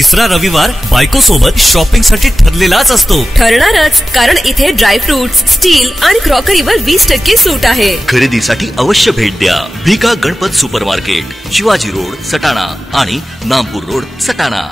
तिसरा रविवार बायको सोबत शॉपिंग साठी ठरलेलाच असतो. ठरणारच, कारण इथे ड्रायफ्रुट्स, स्टील आणि क्रॉकरीवर 20% सूट आहे. खरेदीसाठी अवश्य भेट द्या. भिका गणपत सुपरमार्केट, शिवाजी रोड, सटाणा आणि Nampur road, Satana.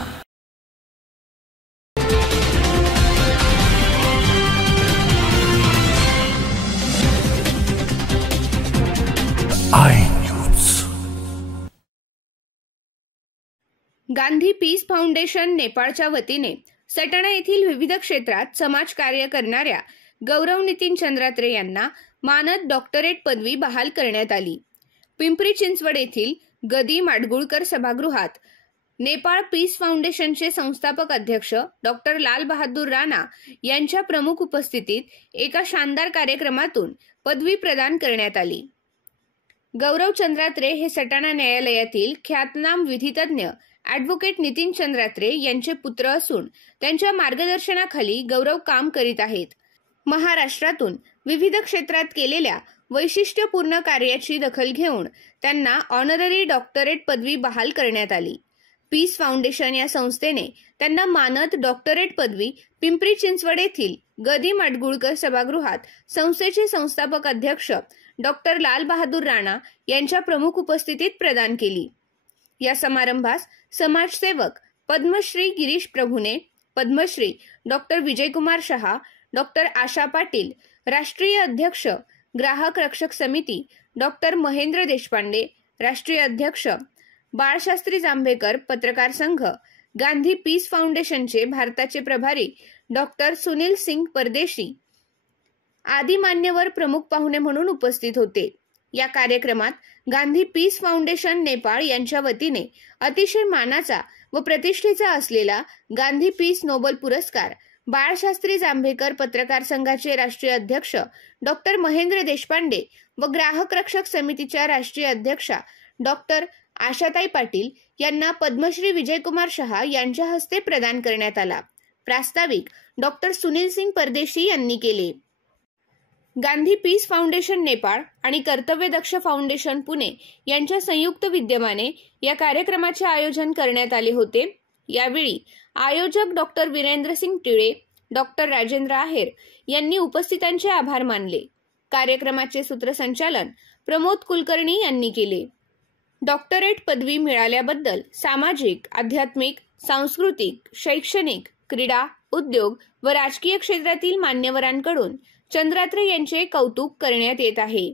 Gandhi peace foundation नेपाळच्या वतीने सटाणा येथील विविध क्षेत्रात समाज कार्य करणाऱ्या गौरव नितीन चंद्रात्रे यांना मानद डॉक्टरेट पदवी बहाल करण्यात आली. पिंपरी चिंचवड येथील गदी माडगुळकर सभागृहात नेपाळ पीस फाउंडेशनचे संस्थापक अध्यक्ष डॉक्टर लाल बहादूर राणा यांच्या प्रमुख उपस्थितीत एका शानदार कार्यक्रमातून पदवी प्रदान करण्यात आली. गौरव चंद्रात्रे हे सटाणा न्यायालयातील ख्यातनाम विधितज्ञ ॲडव्होकेट नितीन चंद्रात्रे यांचे पुत्र असून त्यांच्या मार्गदर्शनाखाली गौरव काम करीत आहेत. महाराष्ट्रातून विविध क्षेत्रात केलेल्या वैशिष्ट्यपूर्ण कार्याची दखल घेऊन त्यांना ऑनररी डॉक्टरेट पदवी बहाल करण्यात आली. पीस फाउंडेशन या संस्थेने त्यांना मानद डॉक्टरेट पदवी पिंपरी चिंचवड येथील गदी माडगुळकर सभागृहात संस्थेचे संस्थापक अध्यक्ष डॉक्टर लाल बहादूर राणा यांच्या प्रमुख उपस्थितीत प्रदान केली. या समारंभास समाजसेवक पद्मश्री गिरीश प्रभुने, पद्मश्री डॉक्टर विजयकुमार शहा, डॉक्टर आशा पाटील, राष्ट्रीय अध्यक्ष ग्राहक रक्षक समिती डॉक्टर महेंद्र देशपांडे, राष्ट्रीय अध्यक्ष बाळशास्त्री जांभेकर पत्रकार संघ, गांधी पीस फाउंडेशनचे भारताचे प्रभारी डॉक्टर सुनील सिंग परदेशी आदी मान्यवर प्रमुख पाहुणे म्हणून उपस्थित होते. या कार्यक्रमात गांधी पीस फाउंडेशन नेपाळ यांच्या वतीने अतिशय मानाचा व प्रतिष्ठेचा असलेला गांधी पीस नोबल पुरस्कार बाळशास्त्री जांभेकर पत्रकार संघाचे राष्ट्रीय अध्यक्ष डॉक्टर महेंद्र देशपांडे व ग्राहक रक्षक समितीच्या राष्ट्रीय अध्यक्षा डॉक्टर आशाताई पाटील यांना पद्मश्री विजयकुमार शहा यांच्या हस्ते प्रदान करण्यात आला. प्रास्ताविक डॉक्टर सुनील सिंग परदेशी यांनी केले. गांधी पीस फाउंडेशन नेपाळ आणि कर्तव्यदक्ष फाउंडेशन पुणे यांच्या संयुक्त विद्यमाने या कार्यक्रमाचे आयोजन करण्यात आले होते. यावेळी आयोजक डॉक्टर वीरेंद्र सिंग टिळे, डॉक्टर राजेंद्र आहेर यांनी उपस्थितांचे आभार मानले. कार्यक्रमाचे सूत्रसंचालन प्रमोद कुलकर्णी यांनी केले. डॉक्टरेट पदवी मिळाल्याबद्दल सामाजिक, आध्यात्मिक, सांस्कृतिक, शैक्षणिक, क्रीडा, उद्योग व राजकीय क्षेत्रातील मान्यवरांकडून चंद्रात्रे यांचे कौतुक करण्यात येत आहे.